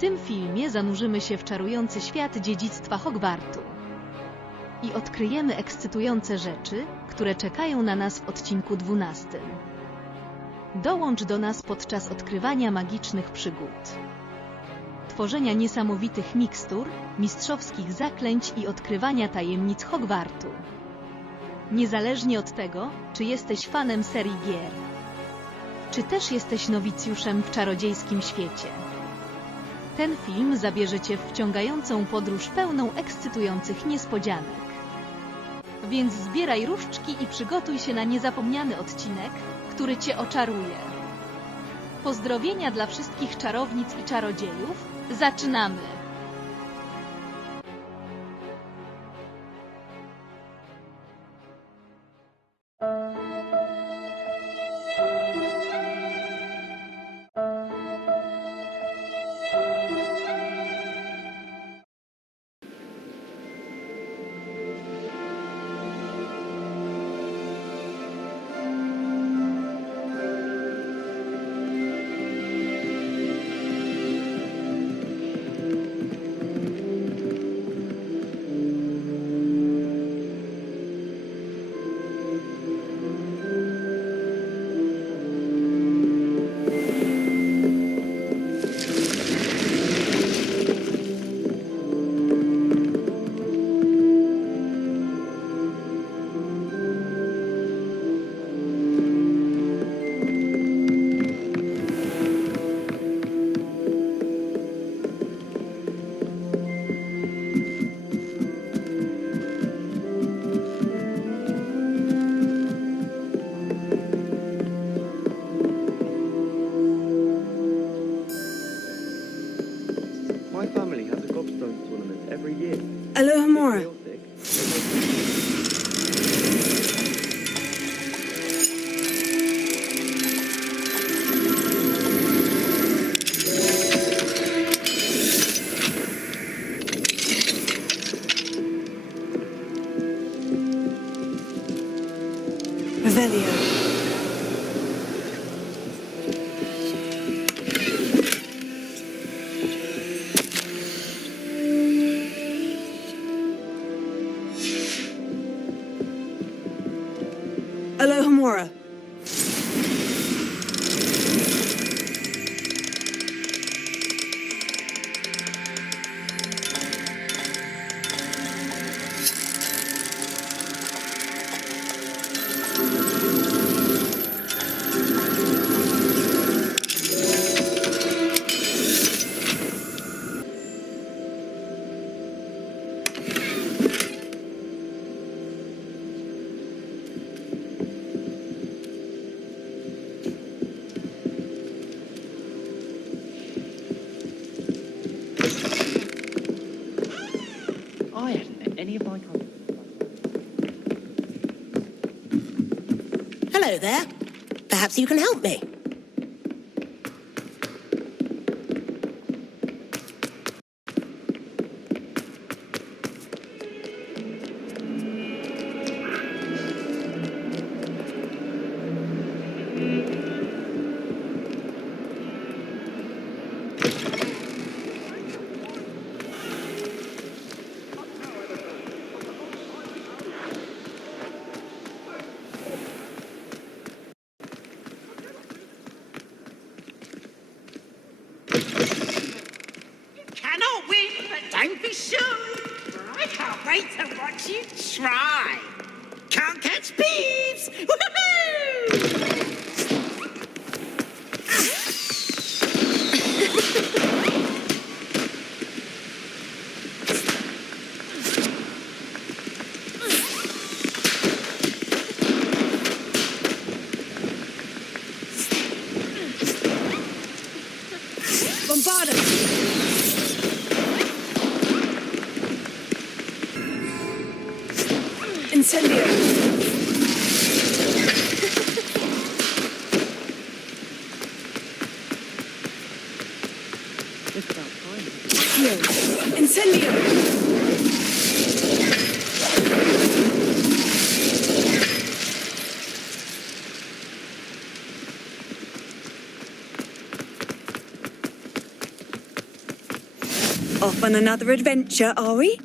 tym filmie zanurzymy się w czarujący świat dziedzictwa Hogwartu i odkryjemy ekscytujące rzeczy, które czekają na nas w odcinku 12. Dołącz do nas podczas odkrywania magicznych przygód, tworzenia niesamowitych mikstur, mistrzowskich zaklęć i odkrywania tajemnic Hogwartu. Niezależnie od tego, czy jesteś fanem serii gier, czy też jesteś nowicjuszem w czarodziejskim świecie, ten film zabierze Cię w wciągającą podróż pełną ekscytujących niespodzianek. Więc zbieraj różdżki i przygotuj się na niezapomniany odcinek, który Cię oczaruje. Pozdrowienia dla wszystkich czarownic i czarodziejów. Zaczynamy! My family has a gobstone tournament every year. Alohomora. Revelio. Alohomora. I hadn't met any of my cousins. Hello there. Perhaps you can help me. Cannot win, but don't be sure. I can't wait to watch you try. Can't catch thieves! Woohoo! Bombarda. Incendio. Just about time. Accio. Incendio. Off on another adventure, are we?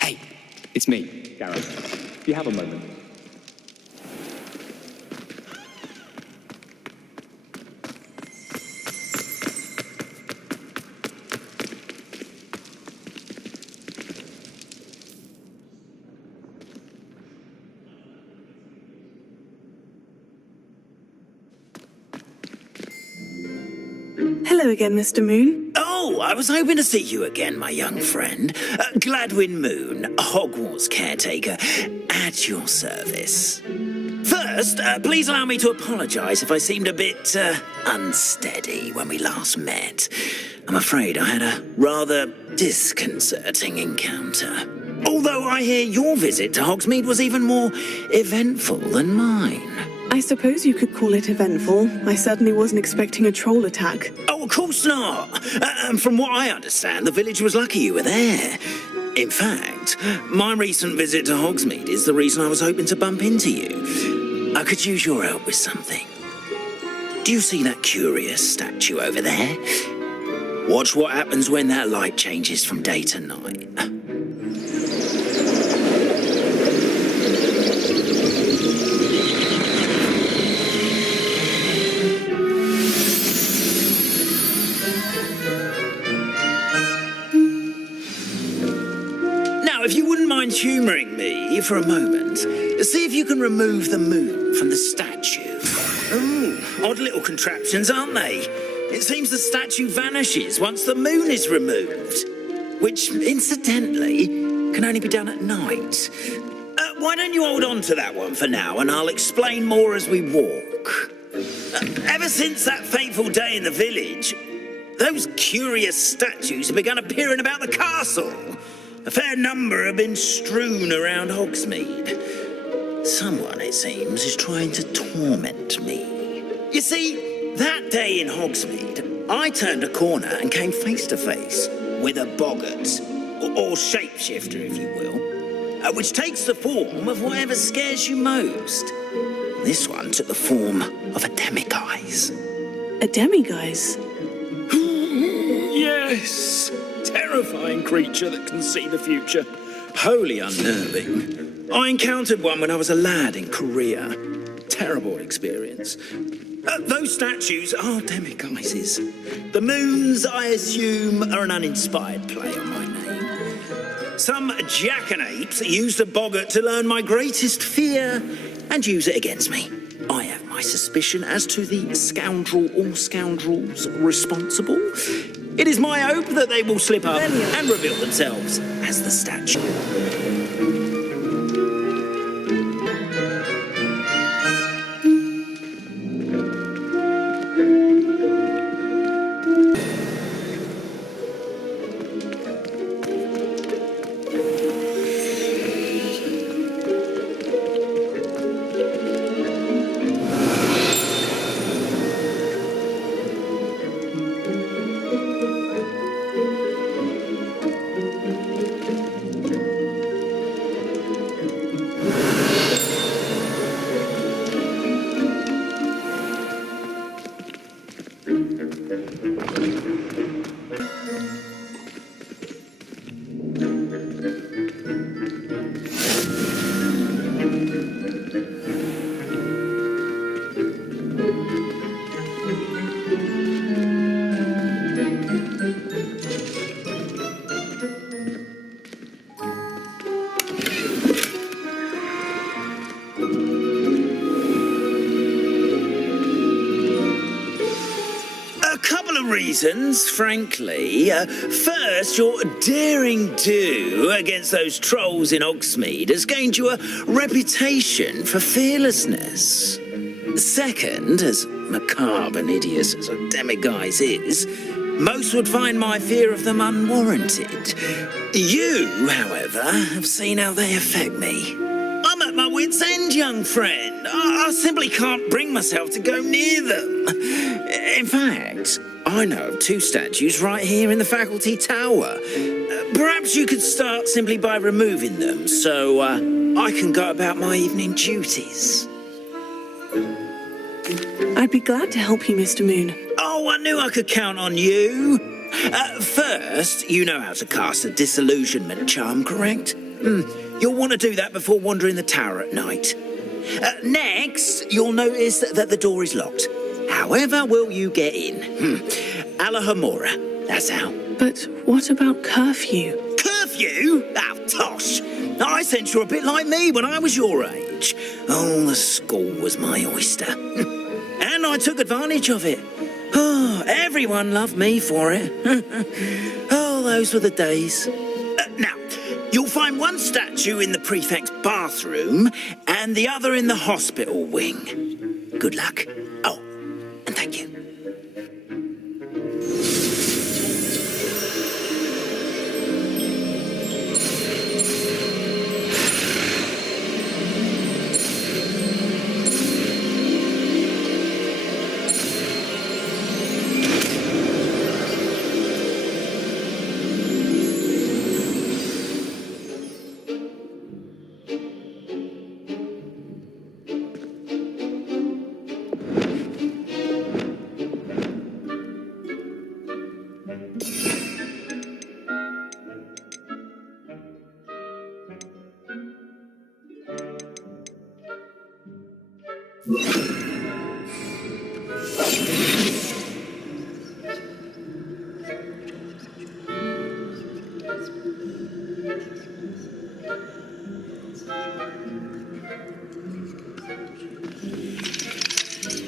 Hey, it's me, Gareth. Do you have a moment? Hello again, Mr. Moon. Oh, I was hoping to see you again, my young friend. Gladwin Moon, Hogwarts caretaker, at your service. First, please allow me to apologise if I seemed a bit unsteady when we last met. I'm afraid I had a rather disconcerting encounter. Although I hear your visit to Hogsmeade was even more eventful than mine. I suppose you could call it eventful. I certainly wasn't expecting a troll attack. Oh, of course not. And from what I understand, the village was lucky you were there. In fact, my recent visit to Hogsmeade is the reason I was hoping to bump into you. I could use your help with something. Do you see that curious statue over there? Watch what happens when that light changes from day to night. If you wouldn't mind humouring me for a moment, see if you can remove the moon from the statue. Ooh, odd little contraptions, aren't they? It seems the statue vanishes once the moon is removed, which, incidentally, can only be done at night. Why don't you hold on to that one for now, and I'll explain more as we walk. Ever since that fateful day in the village, those curious statues have begun appearing about the castle. A fair number have been strewn around Hogsmeade. Someone, it seems, is trying to torment me. You see, that day in Hogsmeade, I turned a corner and came face to face with a boggart, or shapeshifter, if you will, which takes the form of whatever scares you most. This one took the form of a demiguise. A demiguise? Yes! Terrifying creature that can see the future. Wholly unnerving. I encountered one when I was a lad in Korea. Terrible experience. Those statues are demiguises. The moons, I assume, are an uninspired play on my name. Some jackanapes used a boggart to learn my greatest fear and use it against me. I have my suspicion as to the scoundrel or scoundrels responsible. It is my hope that they will slip up and reveal themselves as the statue. Reasons, frankly. First, your daring do against those trolls in Hogsmeade has gained you a reputation for fearlessness. Second, as macabre and hideous as a demiguise is, Most would find my fear of them unwarranted. You, however, have seen how they affect me. I'm at my wit's end, young friend. I simply can't bring myself to go near them. In fact, I know of 2 statues right here in the faculty tower. Perhaps you could start simply by removing them, so I can go about my evening duties. I'd be glad to help you, Mr. Moon. Oh, I knew I could count on you. First, you know how to cast a disillusionment charm, correct? You'll want to do that before wandering the tower at night. Next, you'll notice that the door is locked. However will you get in? Alahomora, that's how. But what about curfew? Curfew? Oh, tosh. I sense you're a bit like me when I was your age. Oh, the school was my oyster. And I took advantage of it. Oh, everyone loved me for it. Oh, those were the days. Now, you'll find one statue in the prefect's bathroom and the other in the hospital wing. Good luck. Oh, and thank you.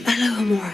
Alahomora.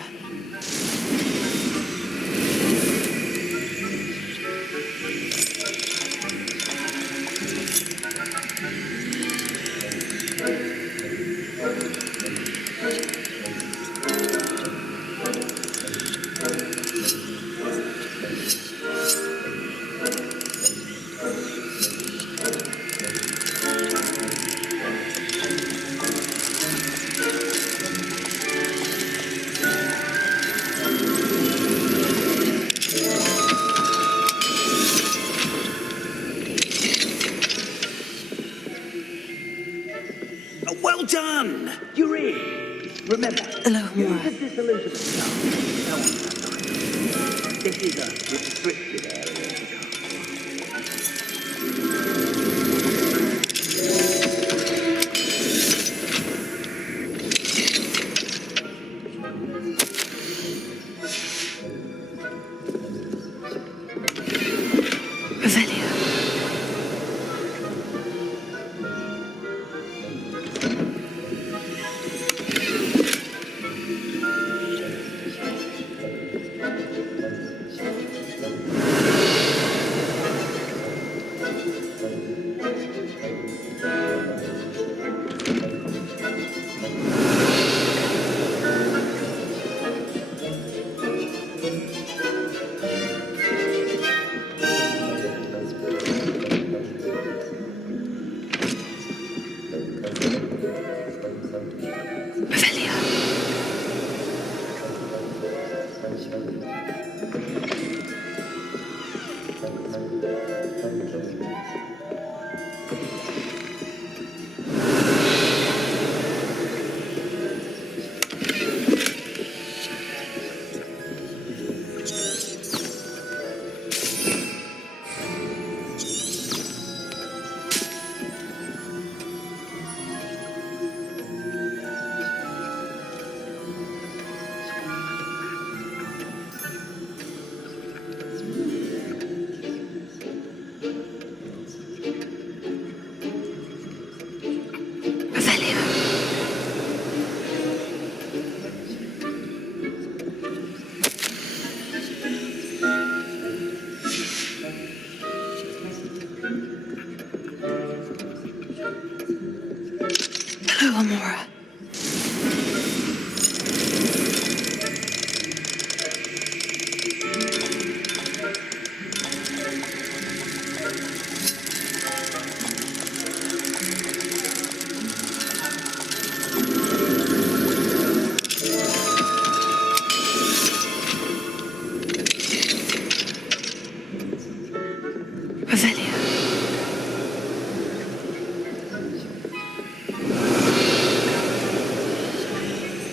Well done! You're in. Remember, Alahomora. use the disillusionment charm. No one can hide. This is a restricted area of the Revelio. Alahomora.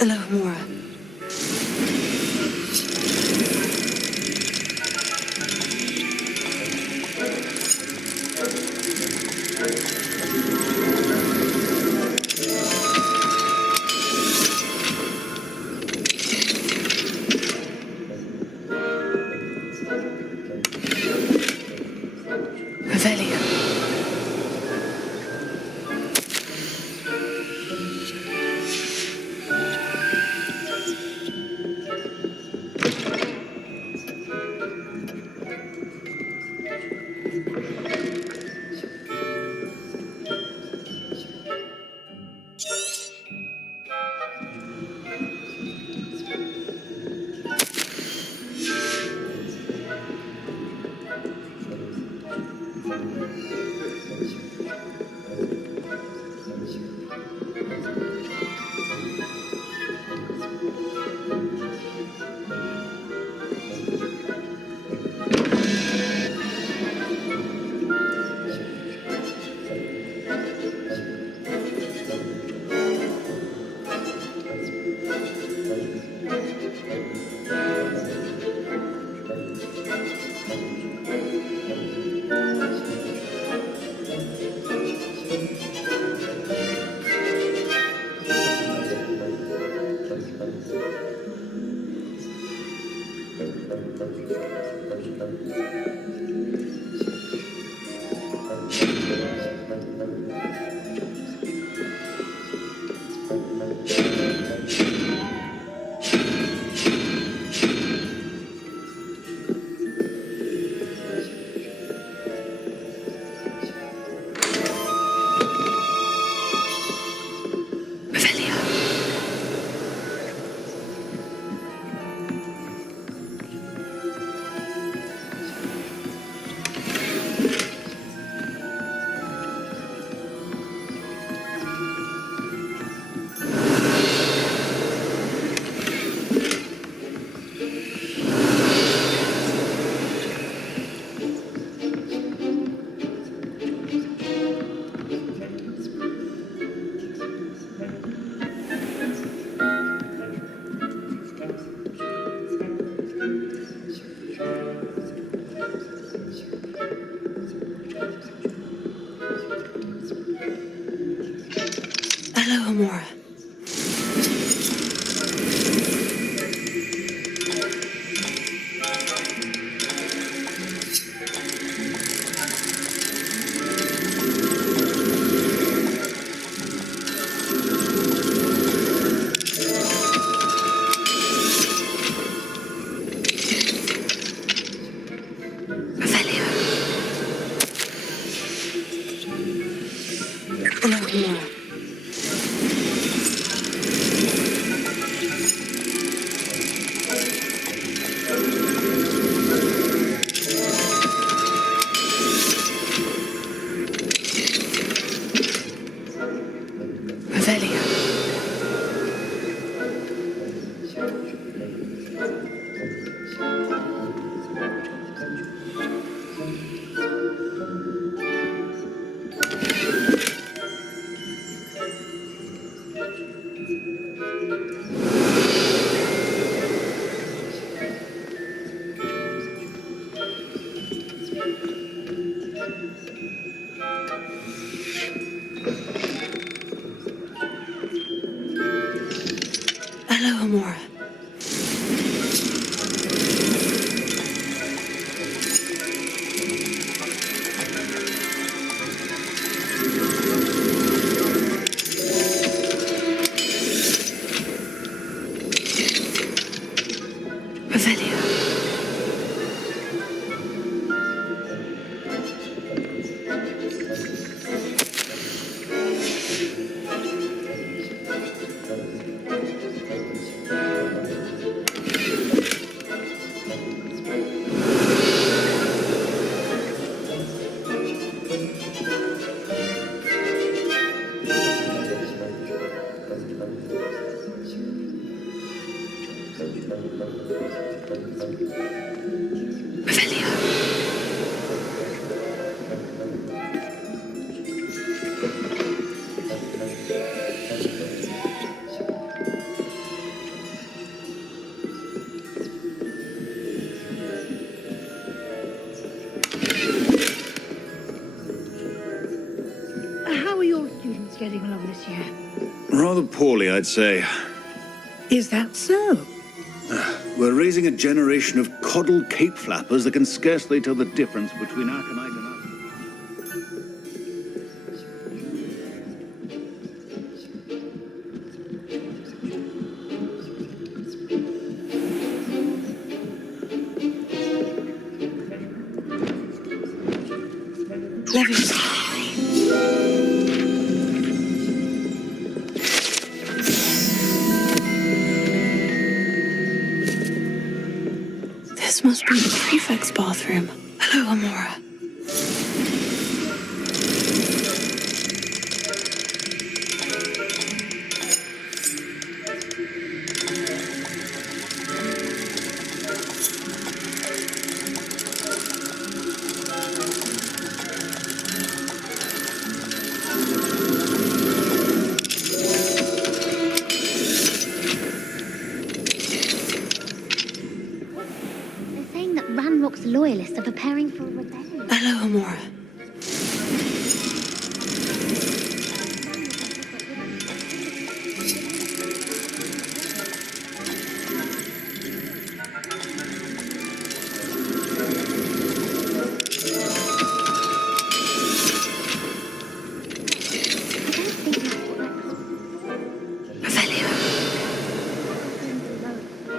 Hello, Mora. Revelio. Hello, Amora. Revelio. Hello, Amora. Revelio. are your students getting along this year? Rather poorly, I'd say. Is that so? We're raising a generation of coddled cape flappers that can scarcely tell the difference between aconite and us. Leviosa. This must be the prefect's bathroom. Hello, Amora. They're saying that Ranrock's loyalists are preparing for a rebellion. Hello, Amora.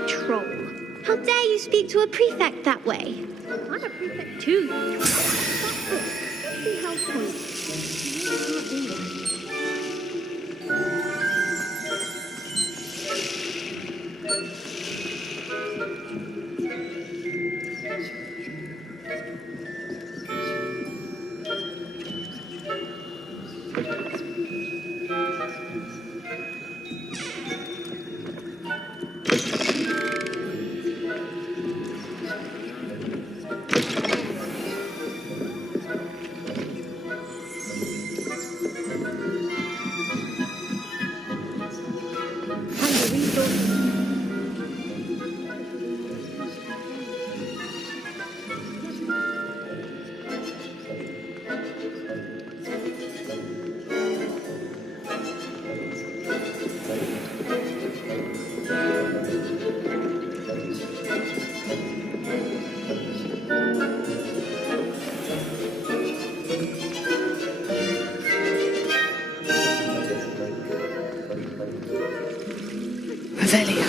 Troll. How dare you speak to a prefect that way? I'm a prefect too. That's it. Let's see how point. You can't do that. Revelia.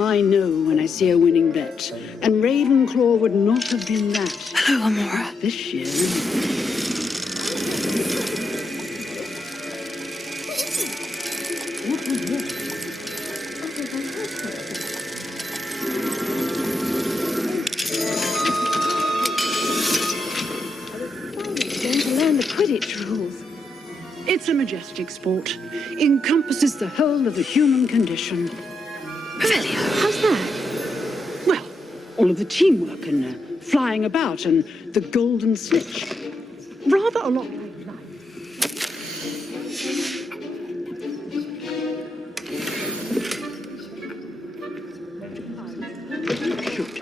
I know when I see a winning bet, and Ravenclaw would not have been that. Hello, Amora. This year. What was this? Going to learn the Quidditch rules. It's a majestic sport. Encompasses the whole of the human condition. Revelia. How's that? Well, all of the teamwork and flying about and the golden snitch. Rather a lot like life. Shoot.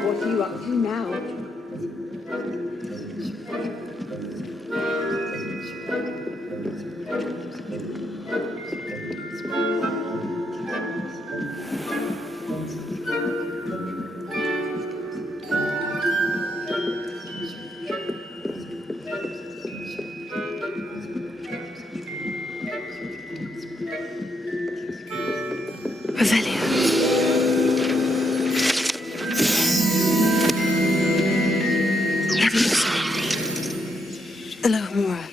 What are you up to now? Revelio. Leviosa. Alohomora.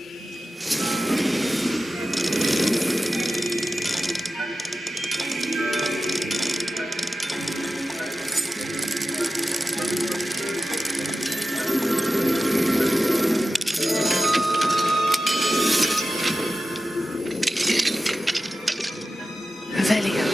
Revelio.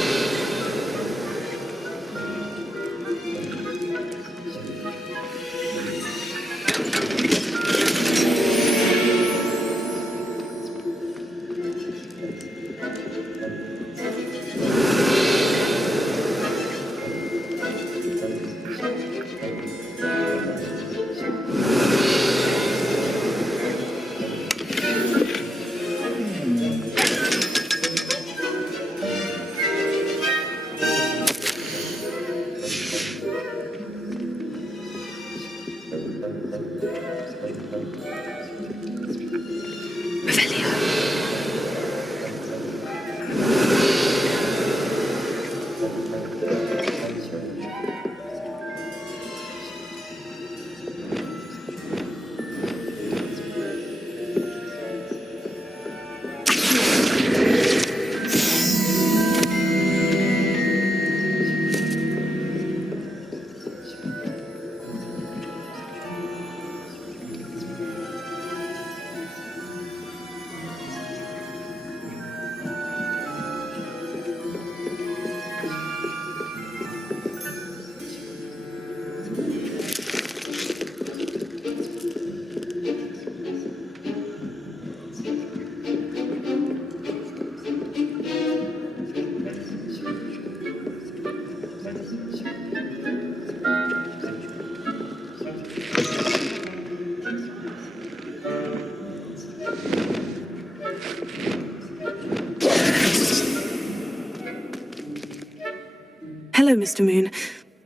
Hello, Mr. Moon.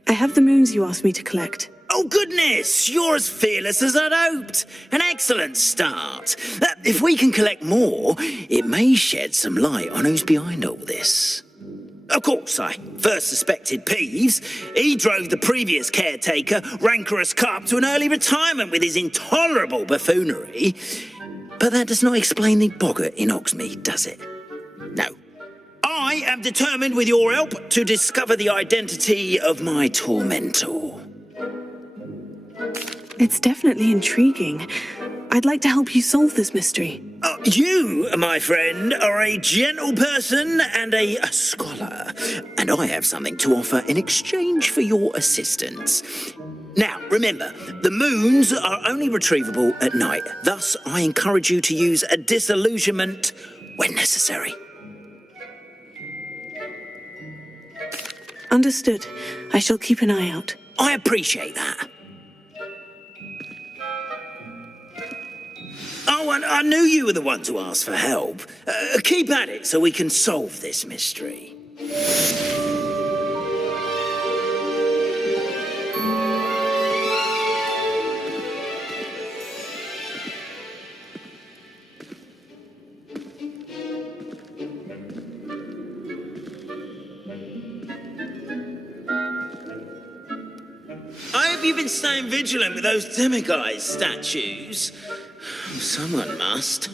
I have the moons you asked me to collect. Oh, goodness! You're as fearless as I'd hoped. An excellent start. If we can collect more, it may shed some light on who's behind all this. Of course, I first suspected Peeves. He drove the previous caretaker, Rancorous Carp, to an early retirement with his intolerable buffoonery. But that does not explain the boggart in Hogsmeade, does it? No. I am determined, with your help, to discover the identity of my tormentor. It's definitely intriguing. I'd like to help you solve this mystery. You, my friend, are a gentle person and a scholar, and I have something to offer in exchange for your assistance. Now, remember, the moons are only retrievable at night. Thus, I encourage you to use a disillusionment when necessary. Understood. I shall keep an eye out. I appreciate that. Oh, and I knew you were the one to ask for help. Keep at it so we can solve this mystery. I hope you've been staying vigilant with those demiguise statues. Someone must.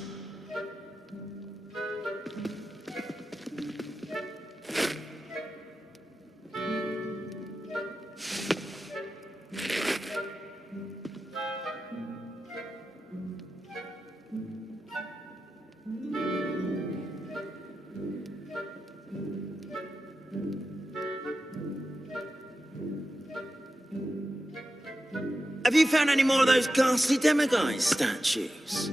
Have you found any more of those ghastly demiguise statues?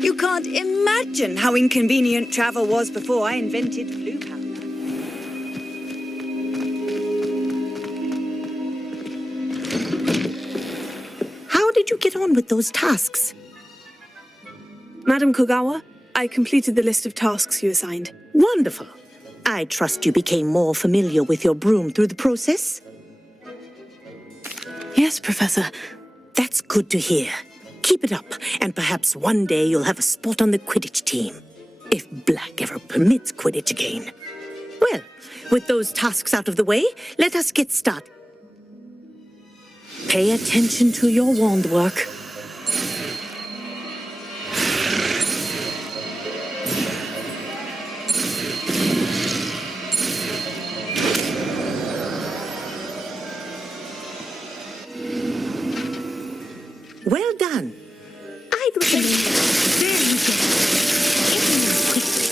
You can't imagine how inconvenient travel was before I invented blue powder. How did you get on with those tasks? Madam Kogawa, I completed the list of tasks you assigned. Wonderful. I trust you became more familiar with your broom through the process? Yes, Professor. That's good to hear. Keep it up, and perhaps one day you'll have a spot on the Quidditch team. If Black ever permits Quidditch again. Well, with those tasks out of the way, let us get started. Pay attention to your wand work. Well done. I'd recommend... There you go. Everyone quickly.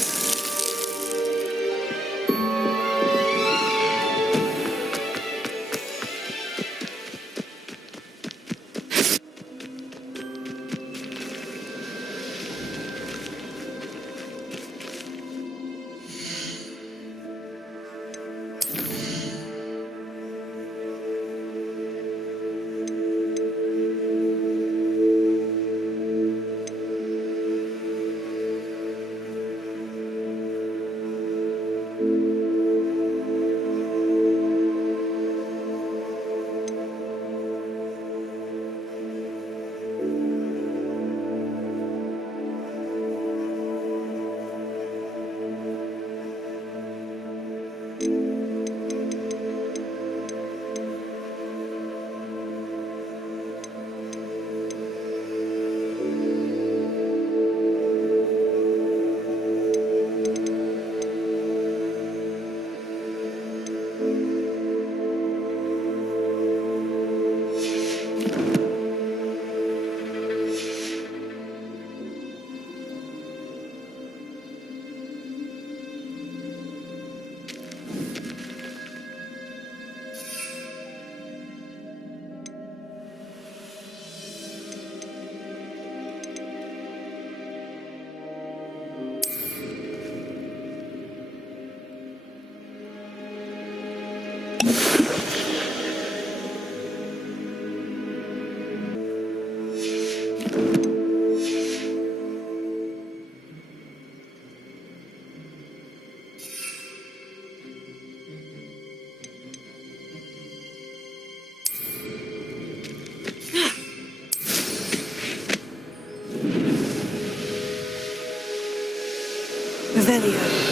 Revelio.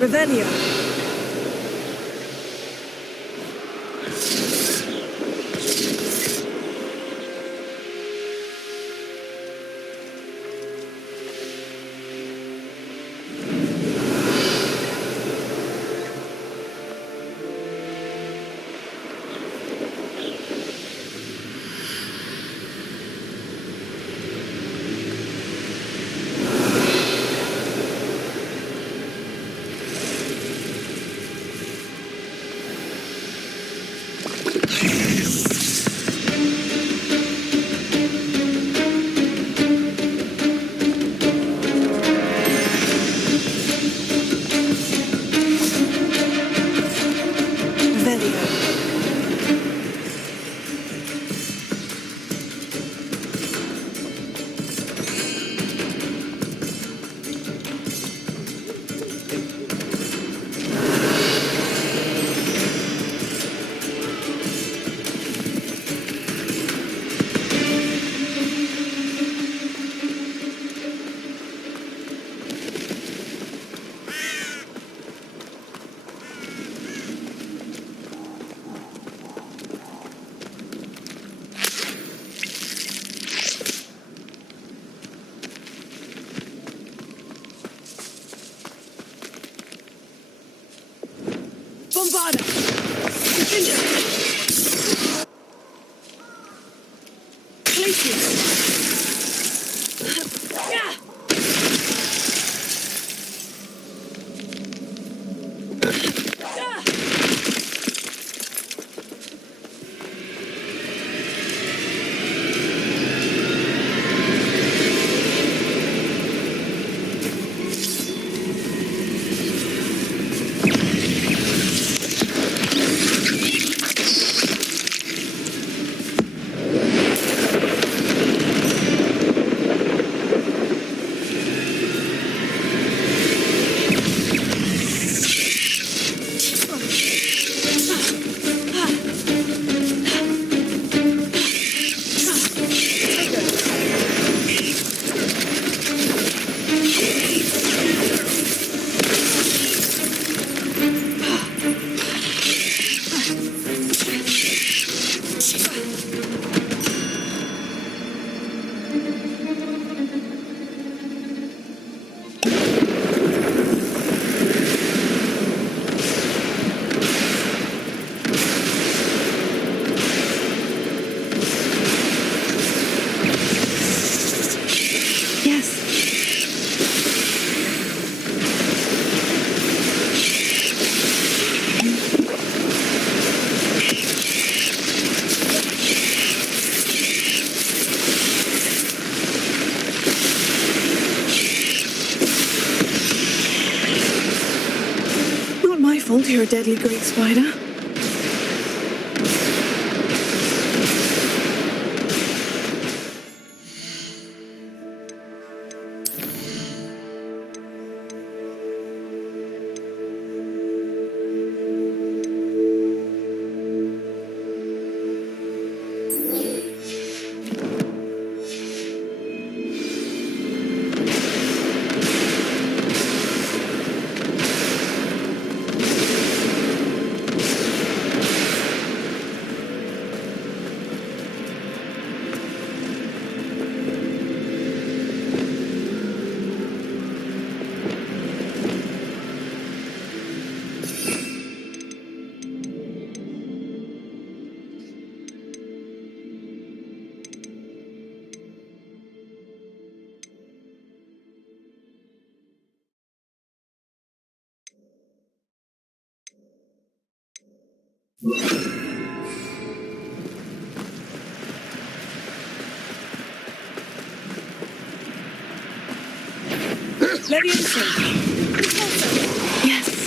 Revelio. Harder! Places! You're a deadly great spider. Leviosa. Yes.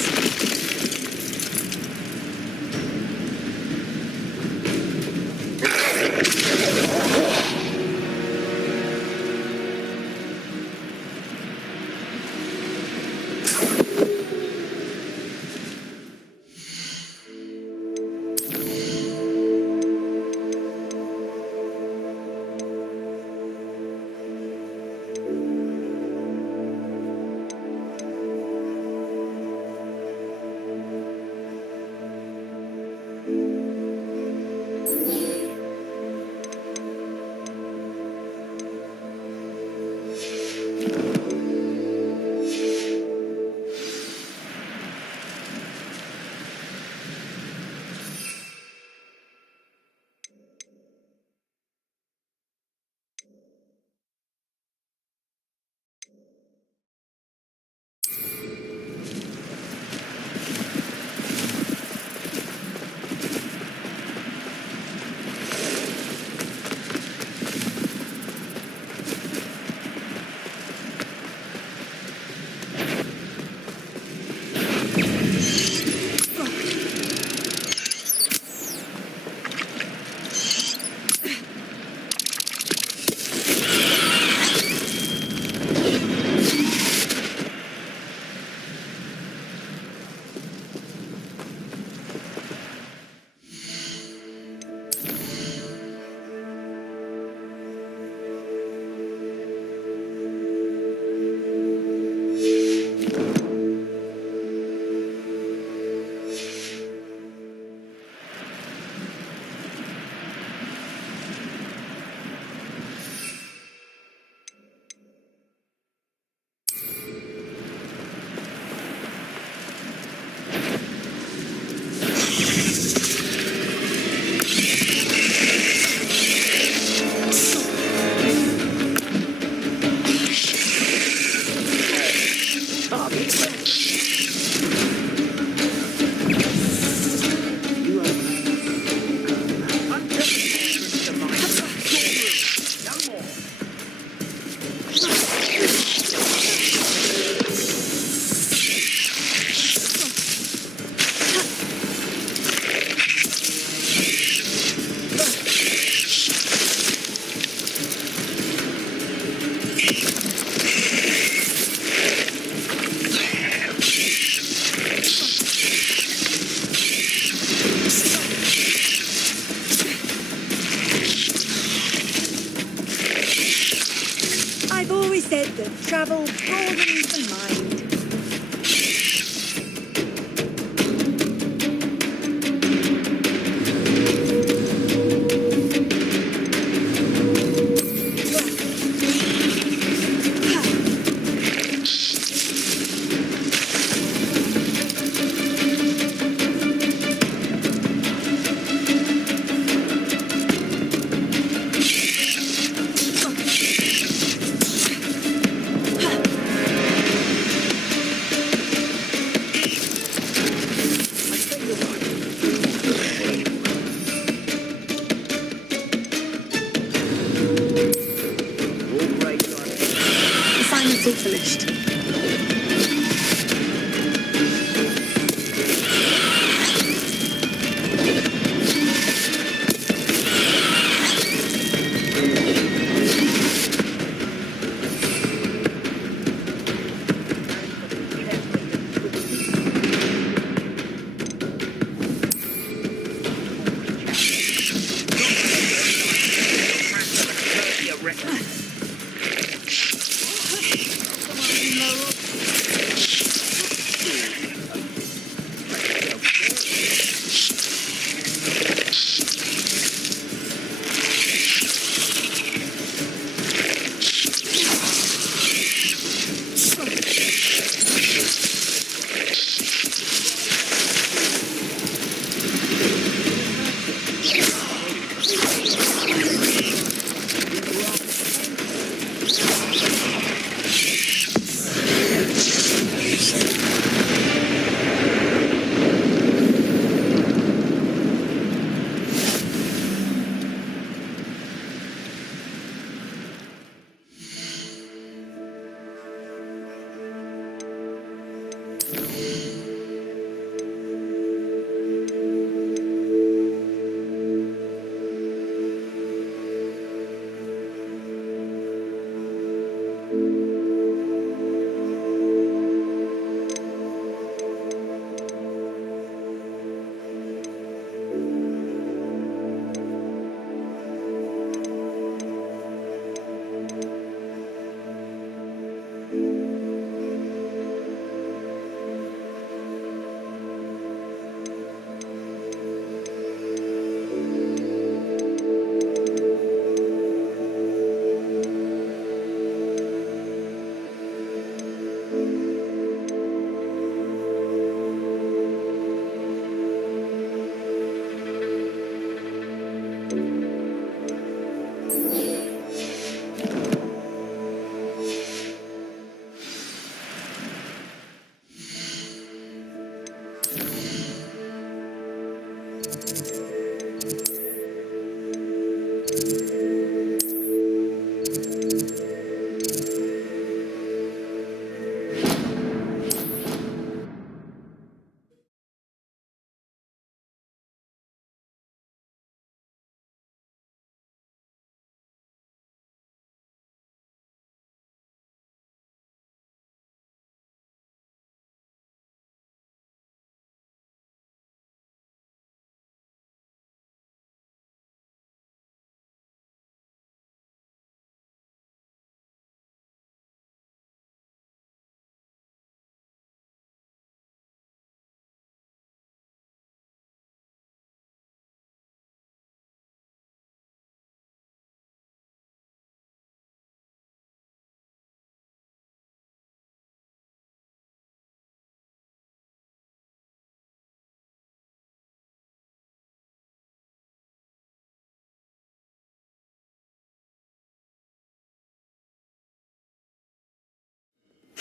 I've always said that travel broadens the mind. Assignment's all finished.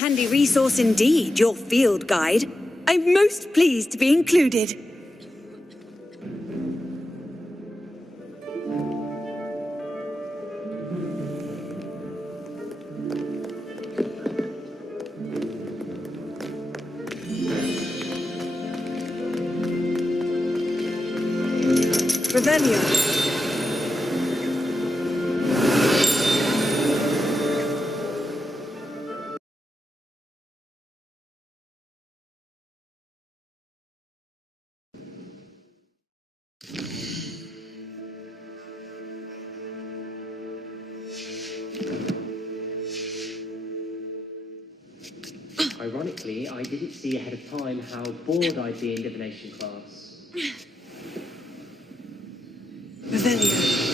Handy resource indeed, your field guide. I'm most pleased to be included. Revelio. Ironically, I didn't see ahead of time how bored I'd be in divination class. Revelio.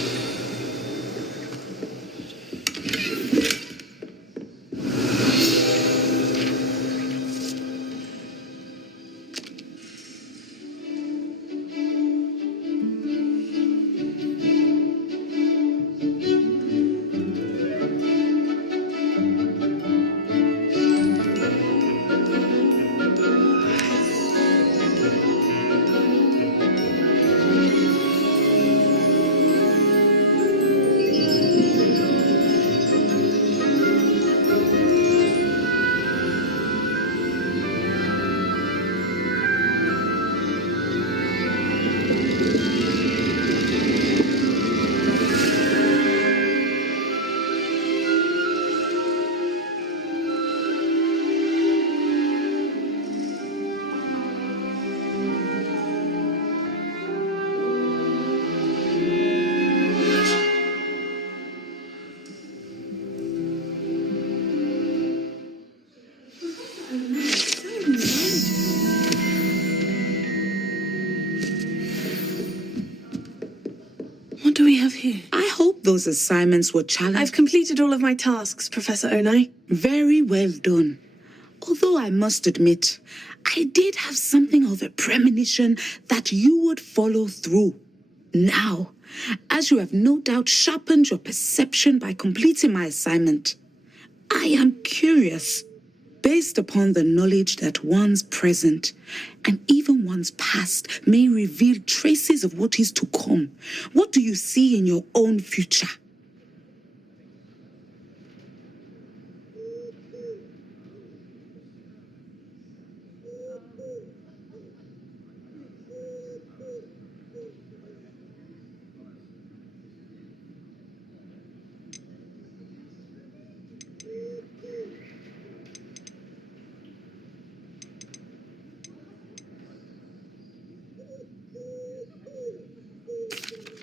What do we have here? I hope those assignments were challenging. I've completed all of my tasks, Professor Onai. Very well done. Although I must admit, I did have something of a premonition that you would follow through. Now, as you have no doubt sharpened your perception by completing my assignment, I am curious, based upon the knowledge that one's present and even one's past may reveal traces of what is to come. What do you see in your own future?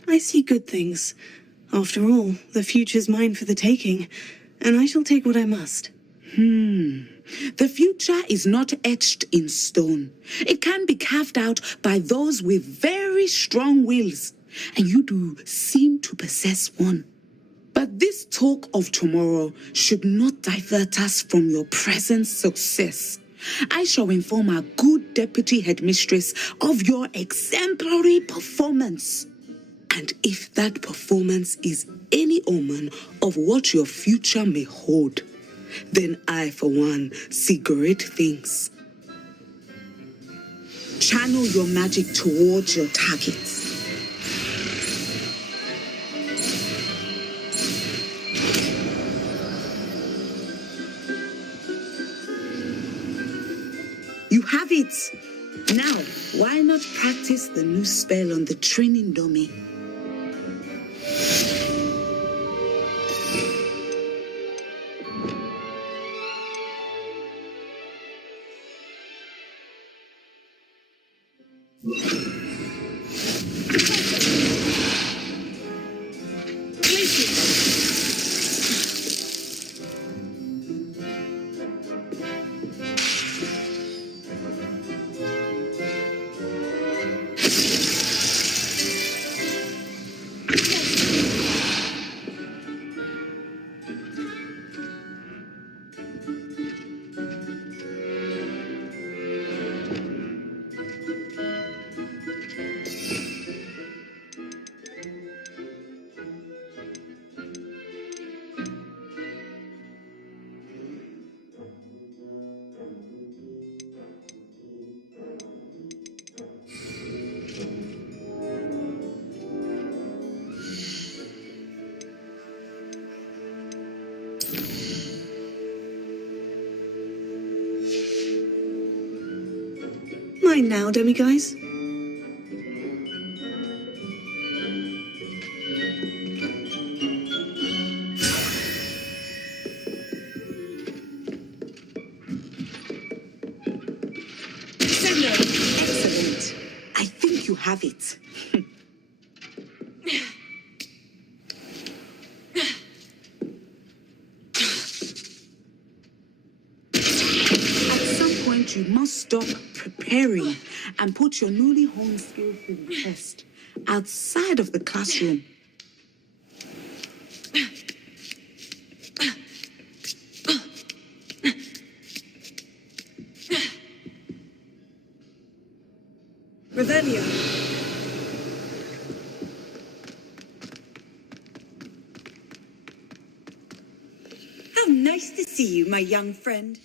I see good things. After all, the future's mine for the taking, and I shall take what I must. The future is not etched in stone. It can be carved out by those with very strong wills, and you do seem to possess one. But this talk of tomorrow should not divert us from your present success. I shall inform our good deputy headmistress of your exemplary performance. And if that performance is any omen of what your future may hold, then I, for one, see great things. Channel your magic towards your targets. You have it! Now, why not practice the new spell on the training dummy? Mine now, demiguise. Excellent. I think you have it. you must stop preparing and put your newly honed skills to the test outside of the classroom. Revelio. How nice to see you, my young friend.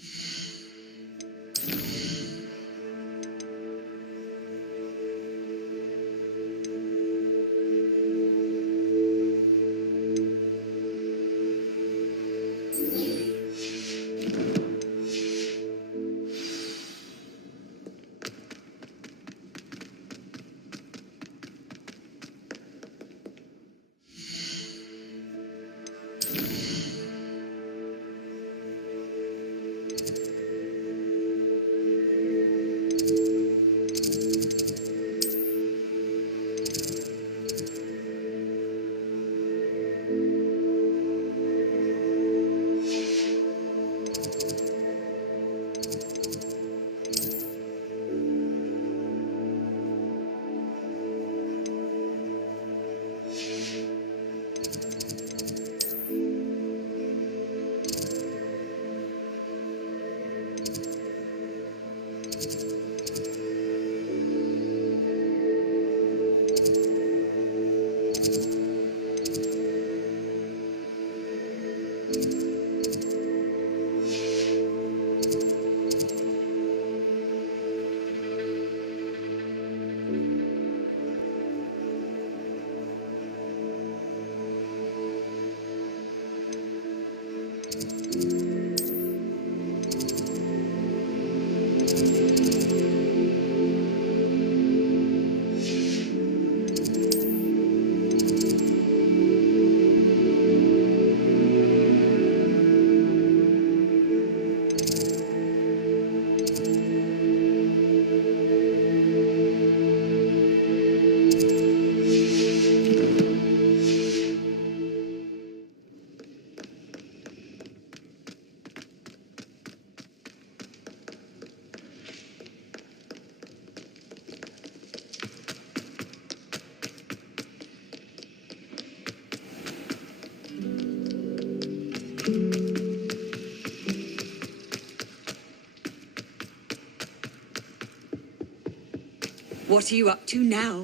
What are you up to now?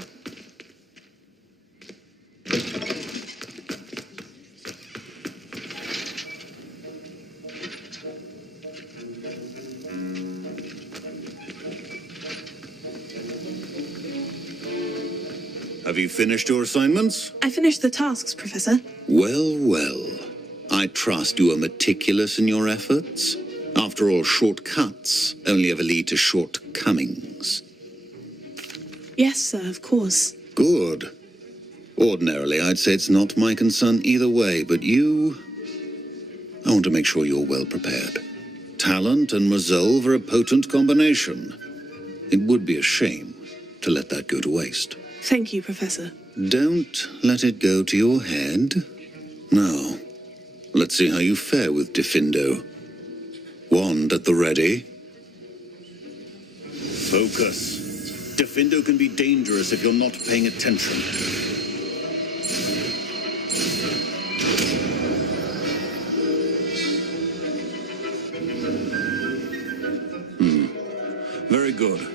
Have you finished your assignments? I finished the tasks, Professor. Well, well. I trust you are meticulous in your efforts. After all, shortcuts only ever lead to shortcomings. Yes, sir, of course. Good. Ordinarily, I'd say it's not my concern either way, but you... I want to make sure you're well prepared. Talent and resolve are a potent combination. It would be a shame to let that go to waste. Thank you, Professor. Don't let it go to your head. Now, let's see how you fare with Diffindo. Wand at the ready. Focus. Diffindo can be dangerous if you're not paying attention. Very good.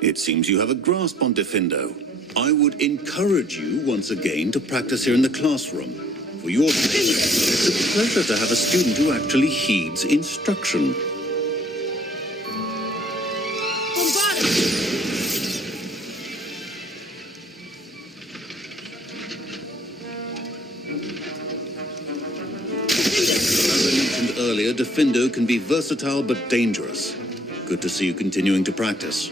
It seems you have a grasp on Diffindo. I would encourage you once again to practice here in the classroom. For your sake, it's a pleasure to have a student who actually heeds instruction. As I mentioned earlier, Diffindo can be versatile but dangerous. Good to see you continuing to practice.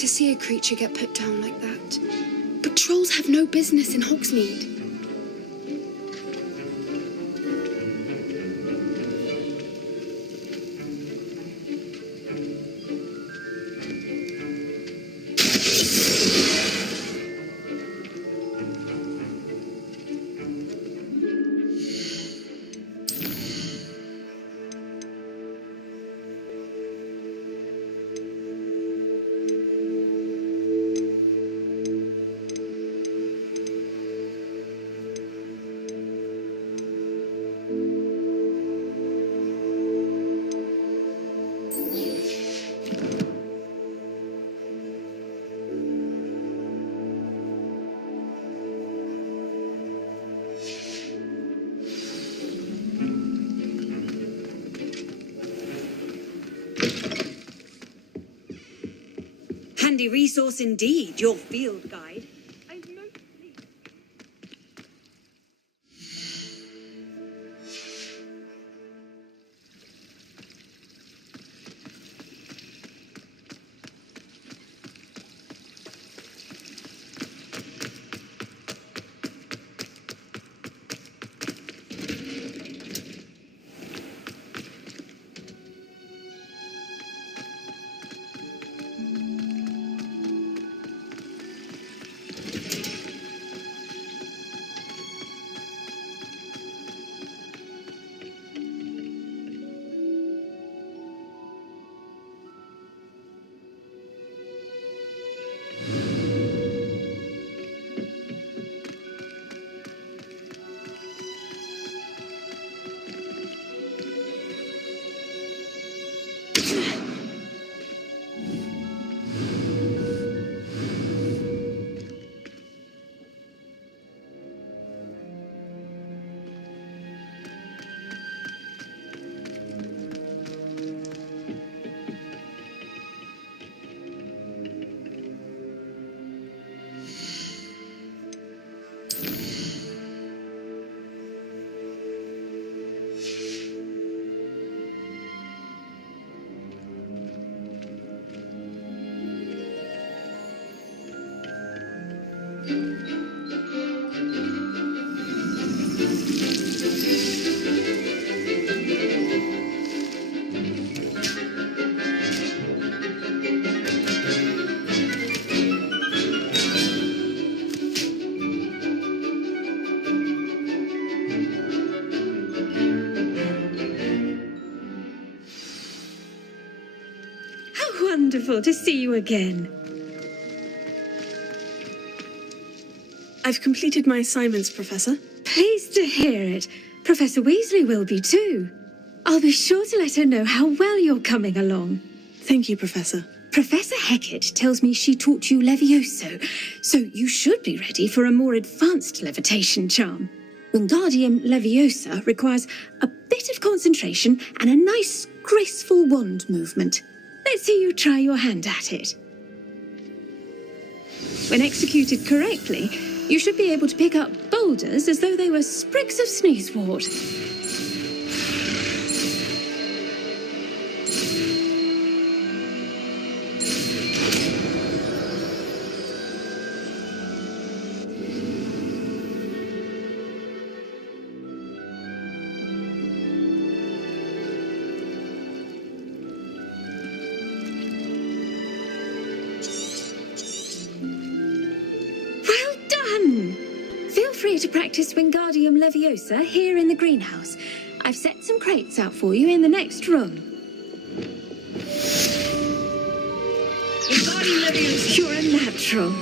to see a creature get put down like that. But trolls have no business in Hogsmeade. Handy resource indeed, your field guide. Wonderful to see you again. I've completed my assignments, Professor. Pleased to hear it. Professor Weasley will be too. I'll be sure to let her know how well you're coming along. Thank you, Professor. Professor Hecat tells me she taught you Levioso, so you should be ready for a more advanced levitation charm. Wingardium Leviosa requires a bit of concentration and a nice, graceful wand movement. Let's see you try your hand at it. When executed correctly, you should be able to pick up boulders as though they were sprigs of sneezewort. To practice Wingardium Leviosa here in the greenhouse. I've set some crates out for you in the next room. Wingardium Leviosa! You're a natural.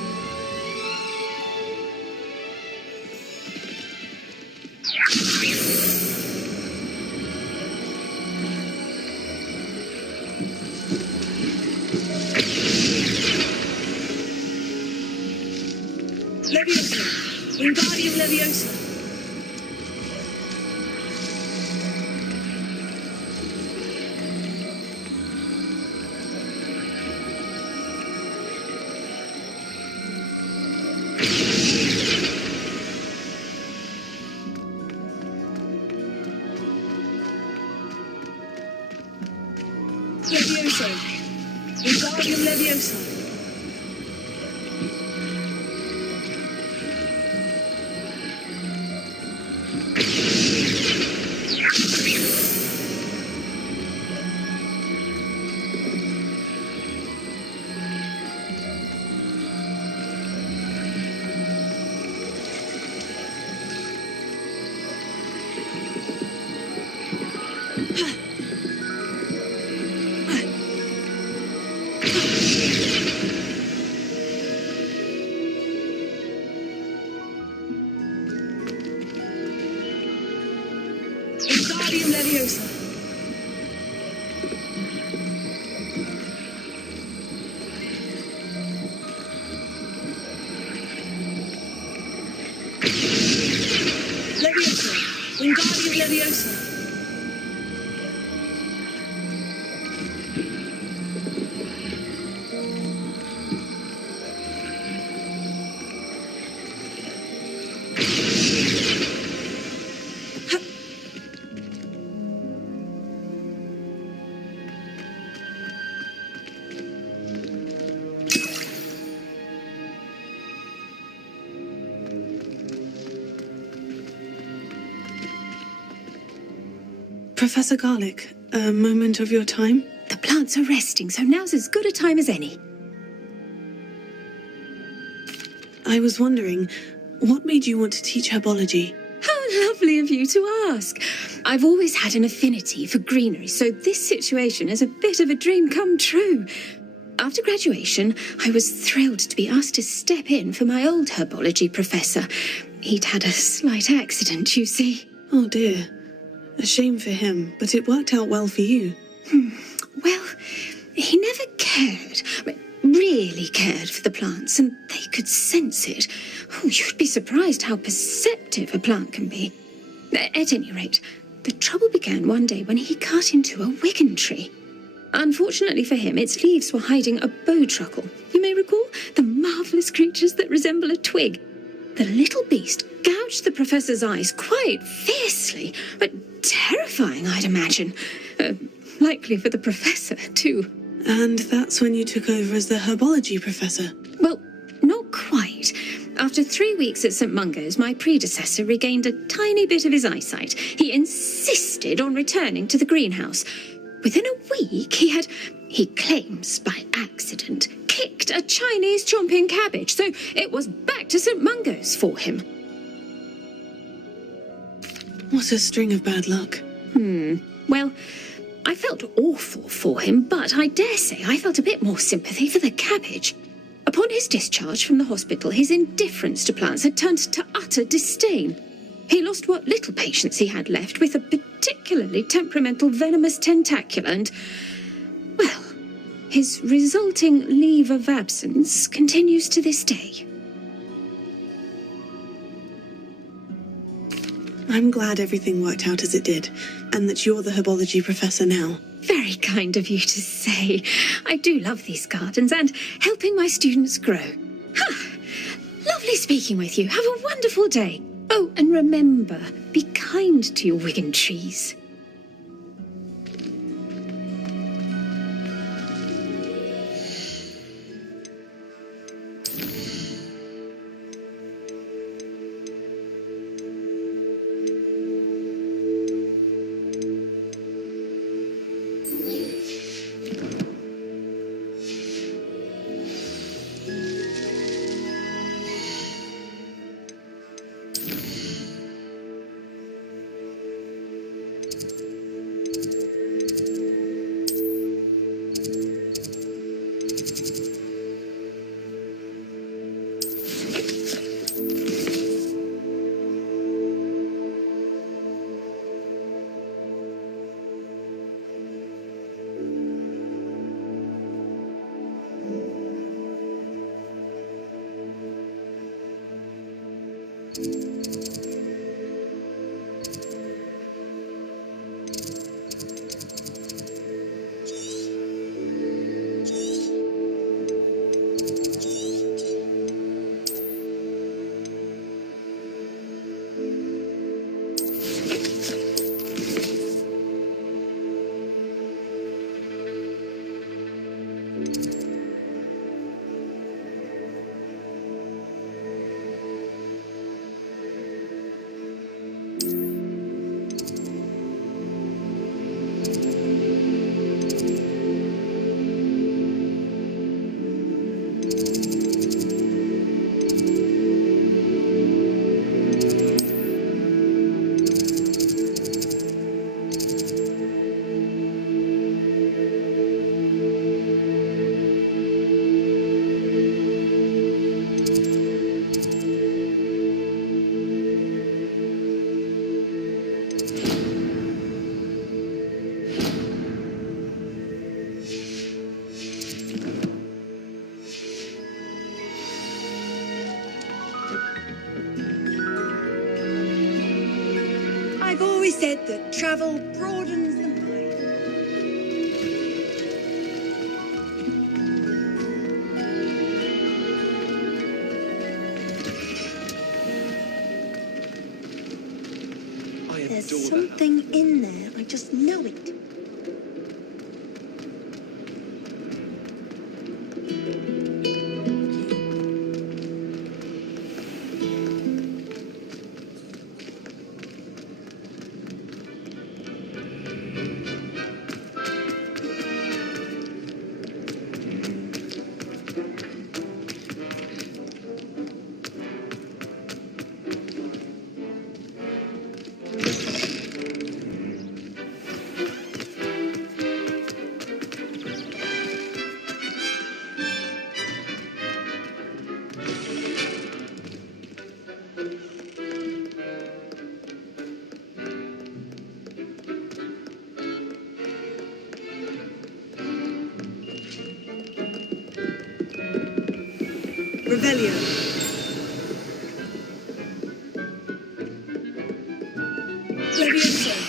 Leviosa! Wingardium Leviosa! Leviosa! Wingardium Leviosa! Wingardium Leviosa. Leviosa. Wingardium Leviosa. Professor Garlick, a moment of your time? The plants are resting, so now's as good a time as any. I was wondering, what made you want to teach herbology? How lovely of you to ask. I've always had an affinity for greenery, so this situation is a bit of a dream come true. After graduation, I was thrilled to be asked to step in for my old herbology professor. He'd had a slight accident, you see. Oh dear. A shame for him, but it worked out well for you. Well, he never cared, really cared for the plants, and they could sense it. Oh, you'd be surprised how perceptive a plant can be. At any rate, the trouble began one day when he cut into a wigan tree. Unfortunately for him, its leaves were hiding a bowtruckle. You may recall the marvellous creatures that resemble a twig. The little beast gouged the professor's eyes quite fiercely, but terrifying, I'd imagine. Likely for the professor, too. And that's when you took over as the herbology professor? Well, not quite. After 3 weeks at St. Mungo's, my predecessor regained a tiny bit of his eyesight. He insisted on returning to the greenhouse. Within a week, he claims by accident, kicked a Chinese chomping cabbage, so it was back to St. Mungo's for him. What a string of bad luck. Well, I felt awful for him, but I dare say I felt a bit more sympathy for the cabbage. Upon his discharge from the hospital, his indifference to plants had turned to utter disdain. He lost what little patience he had left with a particularly temperamental venomous tentacula and, well, his resulting leave of absence continues to this day. I'm glad everything worked out as it did, and that you're the herbology professor now. Very kind of you to say. I do love these gardens and helping my students grow. Lovely speaking with you. Have a wonderful day. Oh, and remember, be kind to your wigan trees. always said that travel broadens the mind. There's something in there. I just know it. Revelio. Levioso.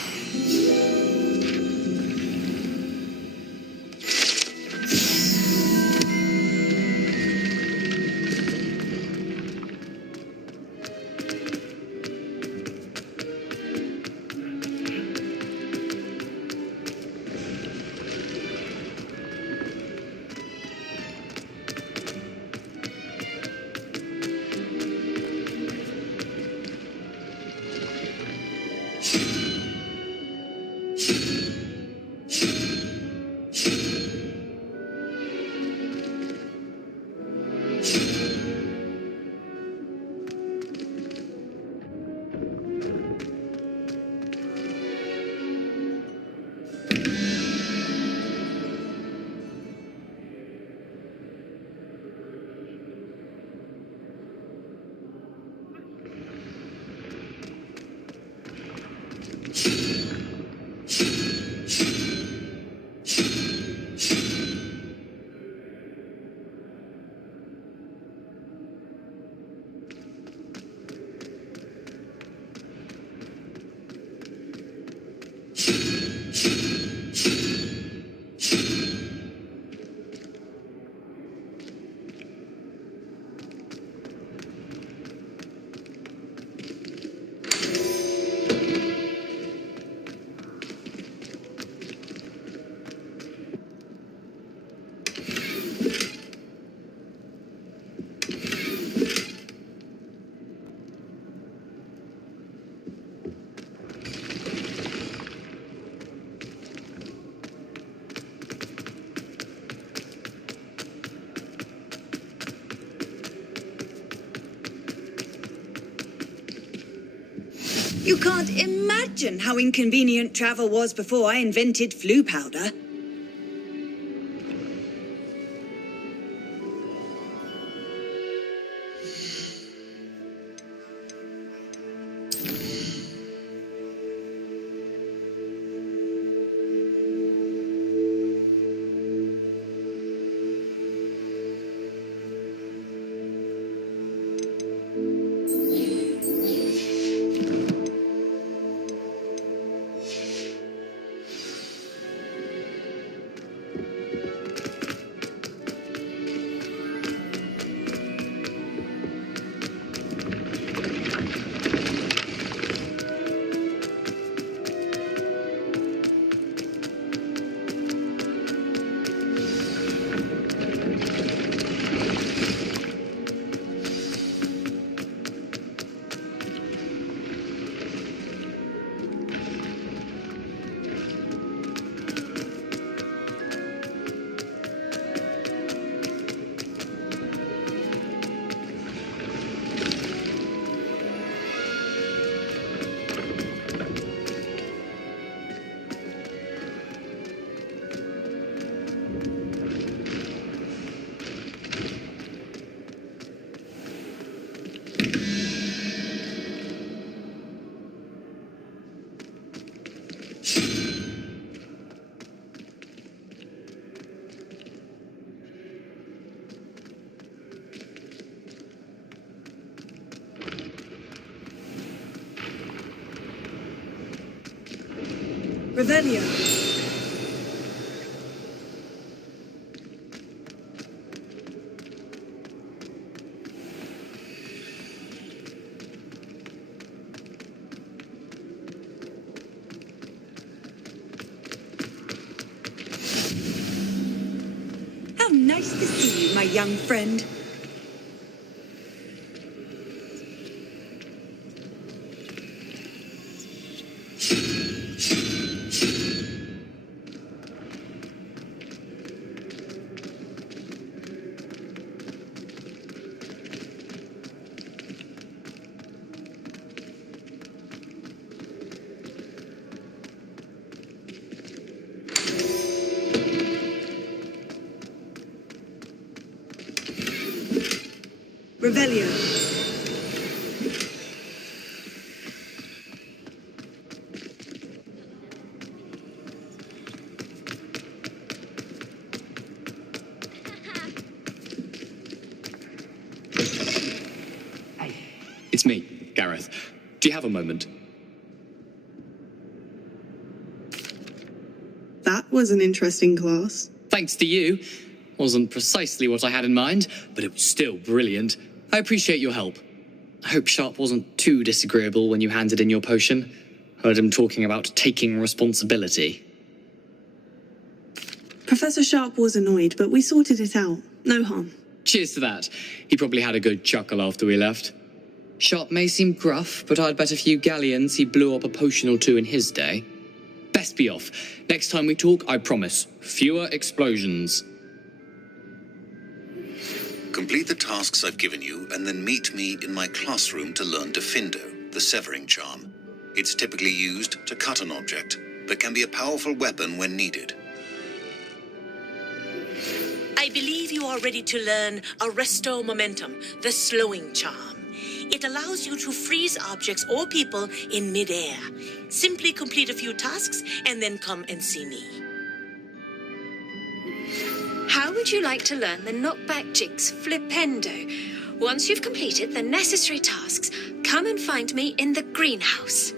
You can't imagine how inconvenient travel was before I invented flu powder. Revelio. How nice to see you, my young friend. Revelio. It's me, Gareth. Do you have a moment? That was an interesting class. Thanks to you. Wasn't precisely what I had in mind, but it was still brilliant. I appreciate your help. I hope Sharp wasn't too disagreeable when you handed in your potion. Heard him talking about taking responsibility. Professor Sharp was annoyed, but we sorted it out. No harm. Cheers to that. He probably had a good chuckle after we left. Sharp may seem gruff, but I'd bet a few galleons he blew up a potion or two in his day. Best be off. Next time we talk, I promise, fewer explosions. Complete the tasks I've given you, and then meet me in my classroom to learn Diffindo, the severing charm. It's typically used to cut an object, but can be a powerful weapon when needed. I believe you are ready to learn Arresto Momentum, the slowing charm. It allows you to freeze objects or people in midair. Simply complete a few tasks and then come and see me. How would you like to learn the knockback jigs Flipendo? Once you've completed the necessary tasks, come and find me in the greenhouse.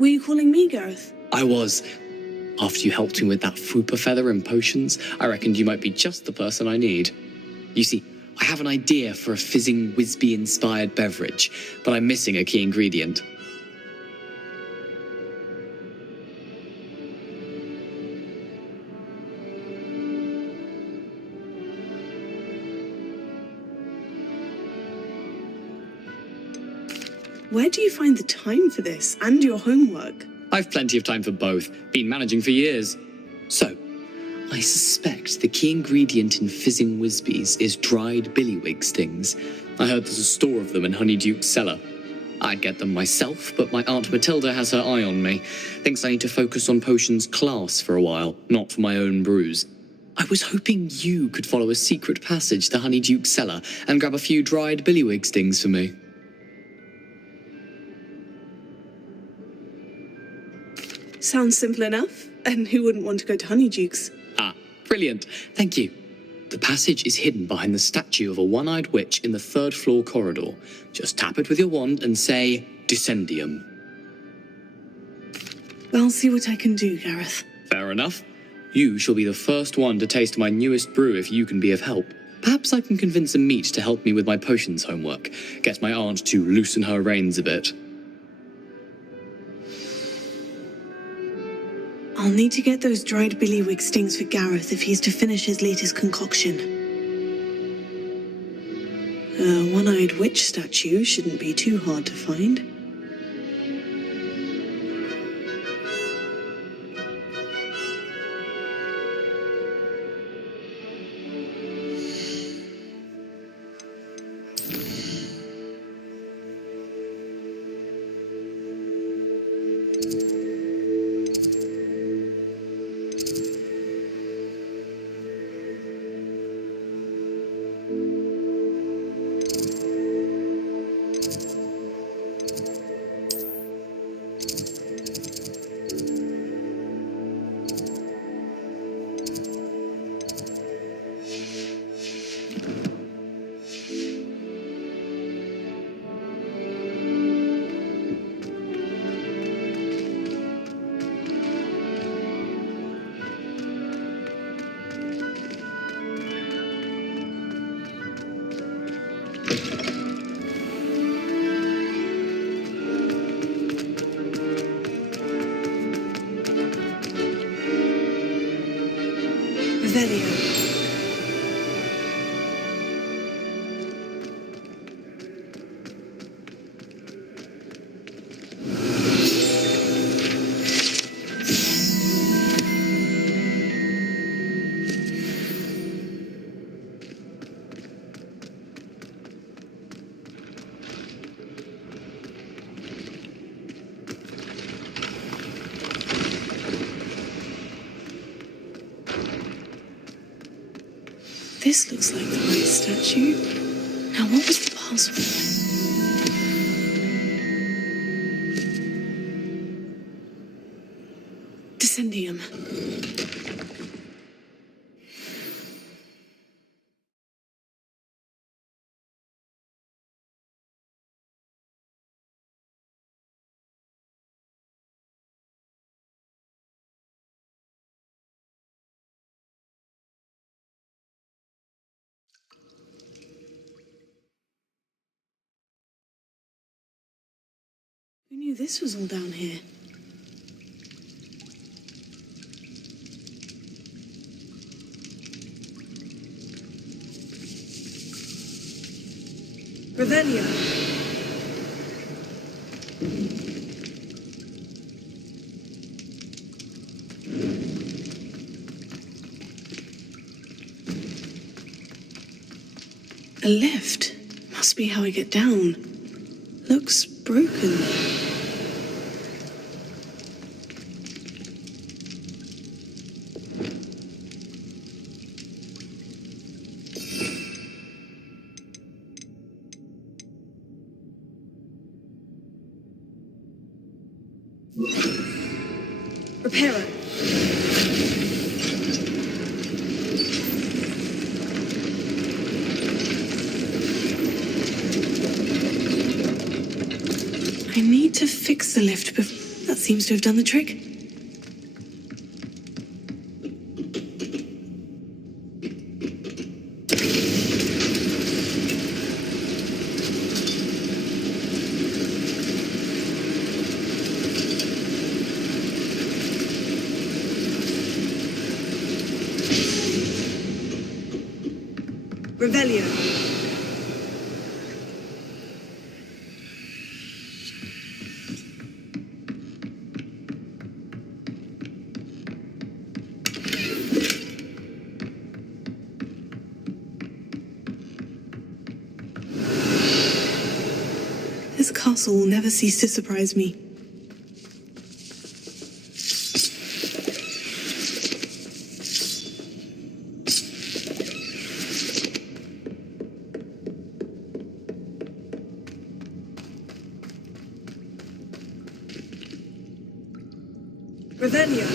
Were you calling me, Gareth? I was. After you helped me with that Fupa feather and potions, I reckoned you might be just the person I need. You see, I have an idea for a fizzing Whizbee-inspired beverage, but I'm missing a key ingredient. Where do you find the time for this and your homework? I've plenty of time for both. Been managing for years. So, I suspect the key ingredient in fizzing Whizbees is dried billywig stings. I heard there's a store of them in Honeyduke's cellar. I'd get them myself, but my Aunt Matilda has her eye on me. Thinks I need to focus on potions class for a while, not for my own brews. I was hoping you could follow a secret passage to Honeyduke's cellar and grab a few dried billywig stings for me. Sounds simple enough. And who wouldn't want to go to Honeyduke's? Ah, brilliant. Thank you. The passage is hidden behind the statue of a one-eyed witch in the third-floor corridor. Just tap it with your wand and say, Descendium. I'll see what I can do, Gareth. Fair enough. You shall be the first one to taste my newest brew if you can be of help. Perhaps I can convince a meat to help me with my potions homework. Get my aunt to loosen her reins a bit. I'll need to get those dried billywig stings for Gareth if he's to finish his latest concoction. A one-eyed witch statue shouldn't be too hard to find. Revelio. This looks like the right statue. Now, what was the password? Descendium. Who knew this was all down here? Revelio. A lift. Must be how I get down. Looks broken. Reparo. I need to fix the lift, but that seems to have done the trick. Revelio. This castle will never cease to surprise me. Revelio.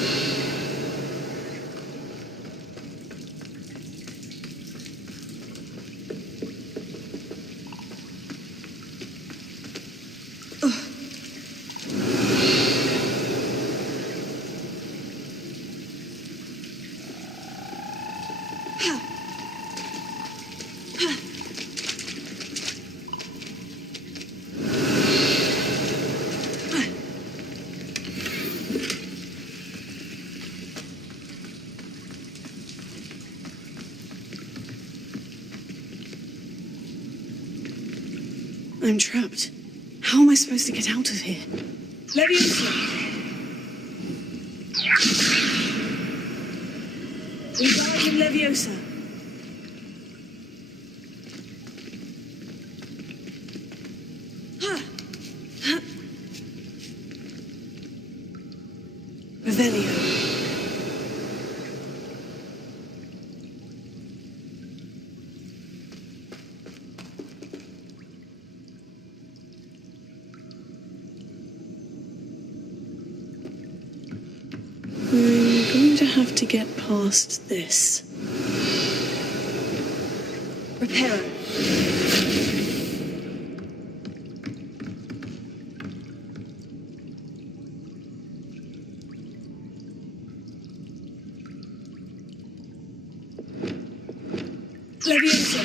I'm trapped. How am I supposed to get out of here? Leviosa! Wingardium Leviosa! Revelio. I'm going to have to get past this. Reparo. Leviosa.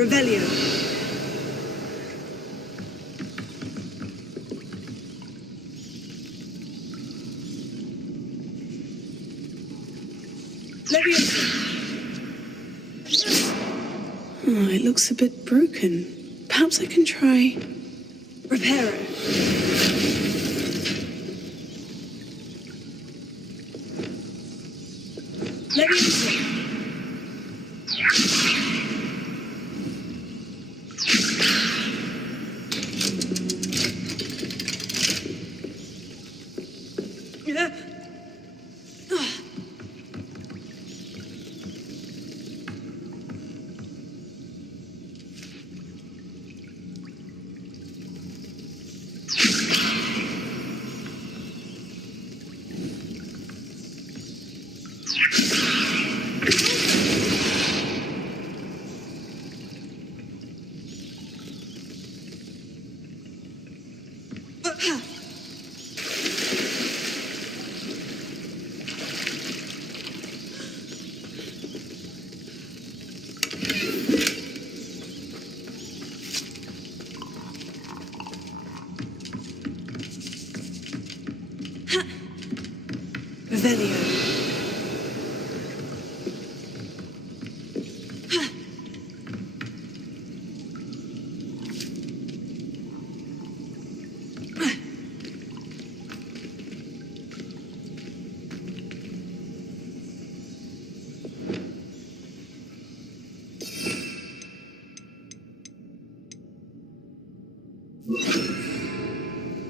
Revelio. Oh, it looks a bit broken. Perhaps I can try... Reparo. Leviosa. Revelio.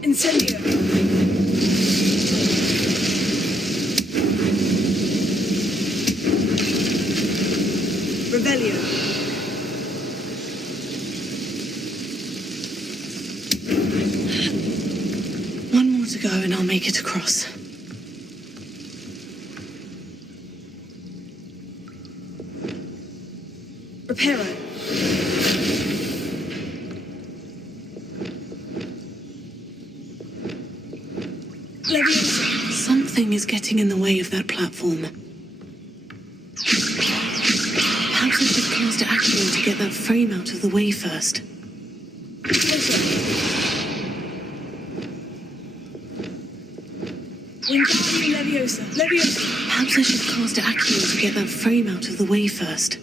Incendio. Revelio. One more to go and I'll make it across. Reparo. Leviosa. Something is getting in the way of that platform. Perhaps I should cast Accio to get that frame out of the way first. Wingardium Leviosa. Leviosa. Perhaps I should cast Accio to get that frame out of the way first.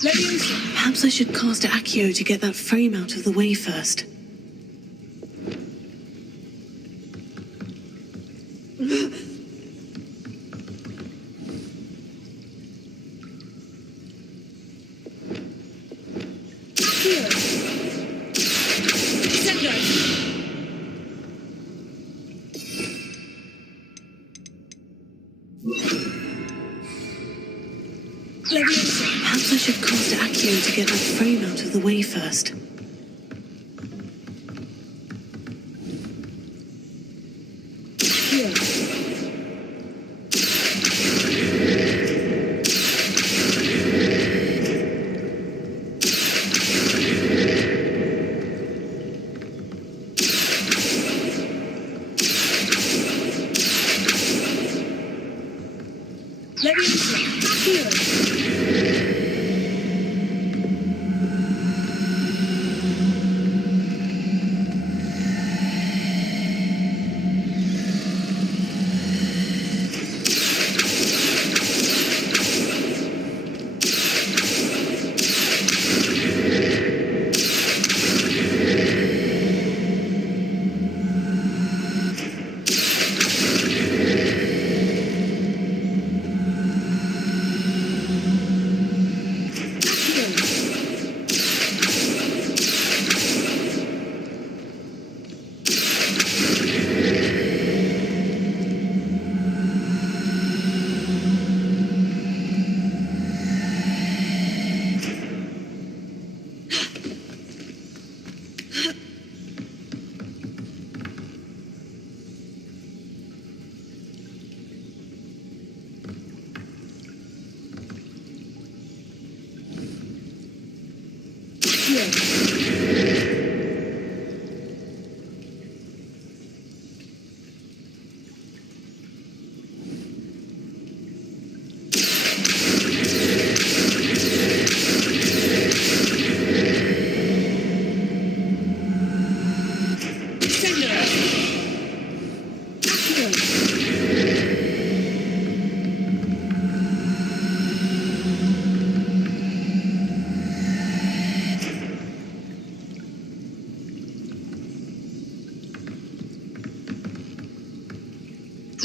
Perhaps I should cast Accio to get that frame out of the way first. Perhaps I should cast Accio to get that frame out of the way first.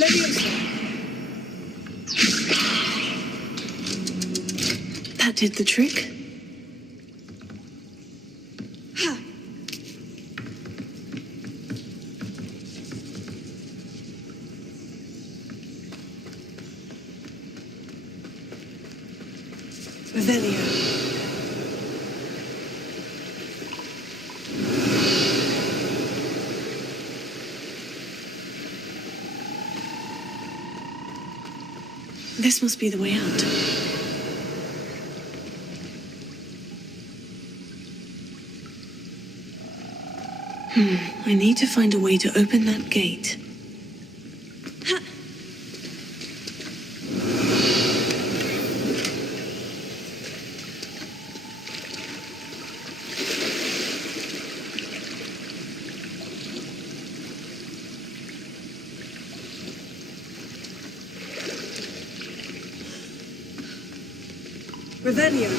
Leviosa! That did the trick. Ha! Revelio. This must be the way out. I need to find a way to open that gate. Ha! Revelio.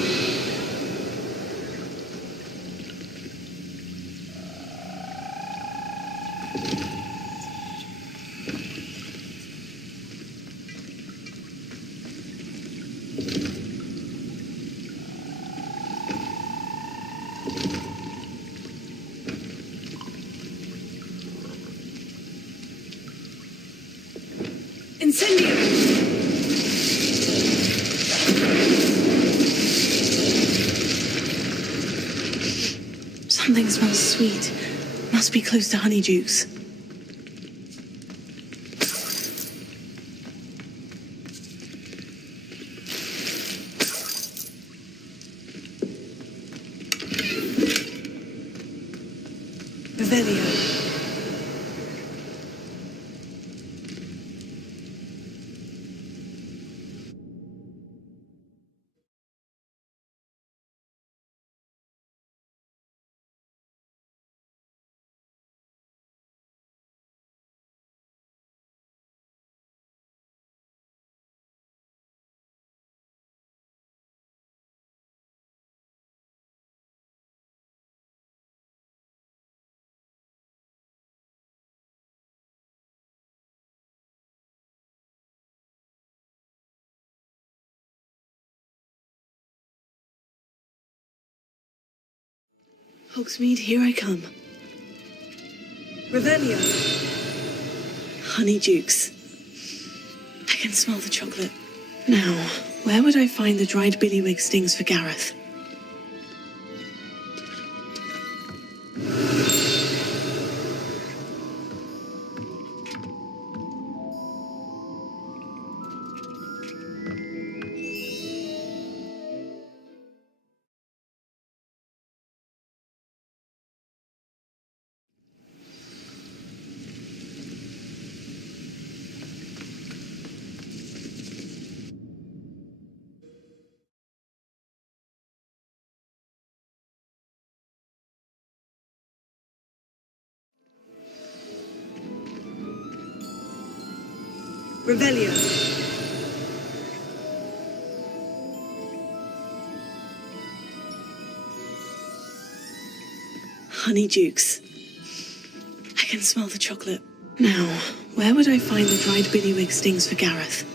Incendio! Something smells sweet. Must be close to Honeydukes. Revelio. Hogsmeade, here I come. Revelio. Honeydukes. I can smell the chocolate. Now, where would I find the dried billywig stings for Gareth? Revelio. Honeydukes. I can smell the chocolate. Now, where would I find the dried billywig stings for Gareth?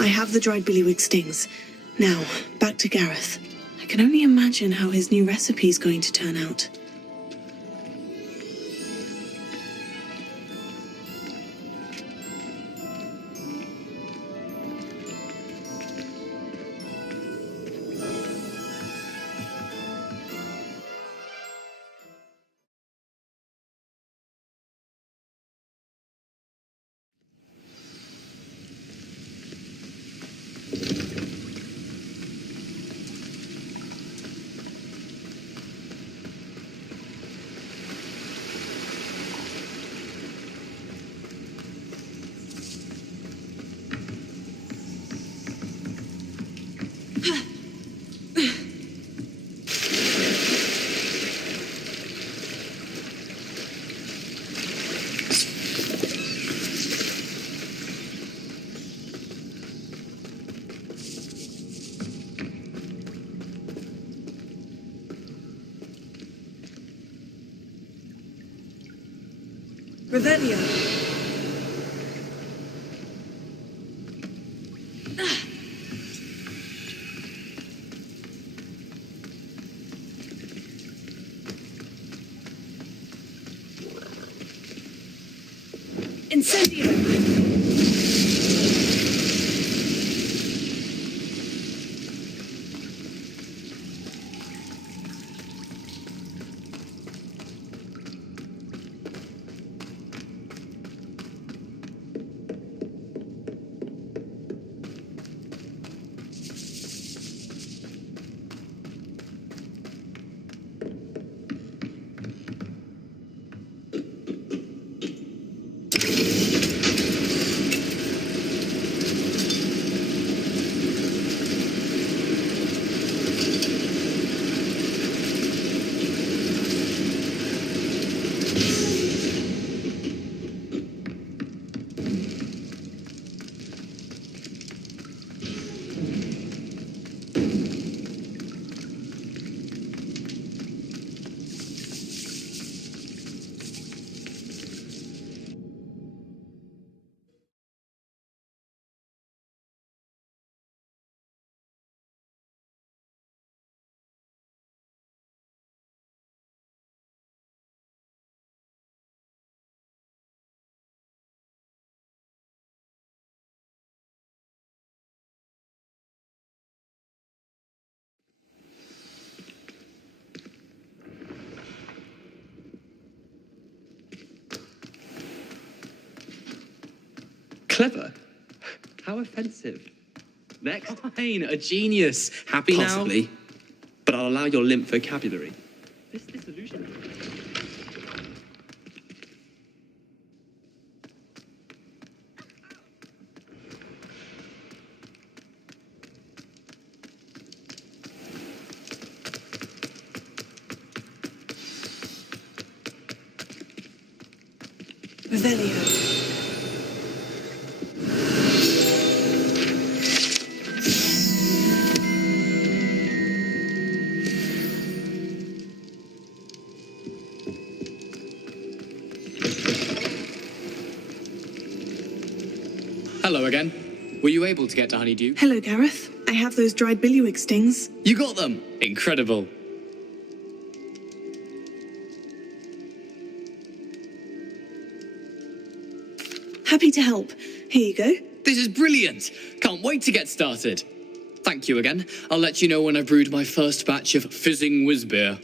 I have the dried billywig stings. Now, back to Gareth. I can only imagine how his new recipe is going to turn out. Revelio. Incendio. Clever? How offensive. Next. Fine, a genius. Happy Possibly. now? But I'll allow your limp vocabulary. This disillusion. Revelio. Hello again. Were you able to get to Honeydew? Hello, Gareth. I have those dried billywig stings. You got them! Incredible. Happy to help. Here you go. This is brilliant! Can't wait to get started. Thank you again. I'll let you know when I've brewed my first batch of fizzing whiz beer.